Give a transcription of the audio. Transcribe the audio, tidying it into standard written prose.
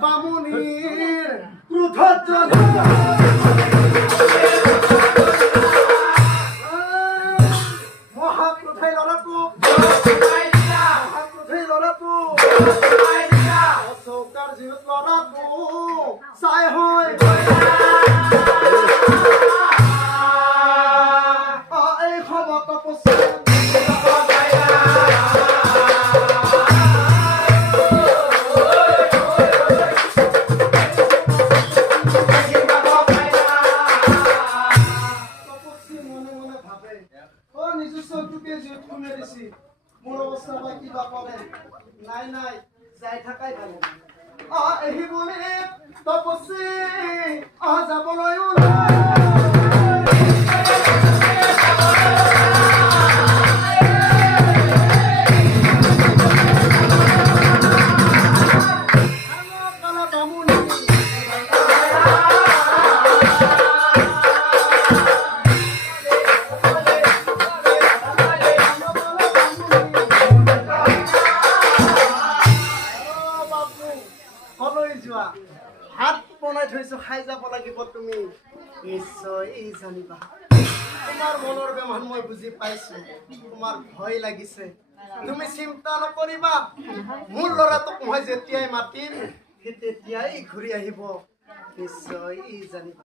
বামুনিৰ ক্ৰোধ মহাক্ৰোধে লড়াকু মহাক্ৰোধে লড়াকু অশোকাৰ জীবত লড়াকু চাই হয় এই খবৰ তপস্যা মোৰ অৱস্থা বা কিবা কৰে নাই নাই যাই থাকাই ভালে এই বুলি তপস্বী যাবলৈ ভাত বনাই থৈছো খাই যাব লাগিব তুমি নিশ্চয় জানিবা তোমাৰ মনৰ বেমাৰ মই বুজি পাইছো তোমাৰ ভয় লাগিছে তুমি চিন্তা নকৰিবা মোৰ ল'ৰাটোক মই যেতিয়াই মাতিম তেতিয়াই ঘূৰি আহিব নিশ্চয় জানিবা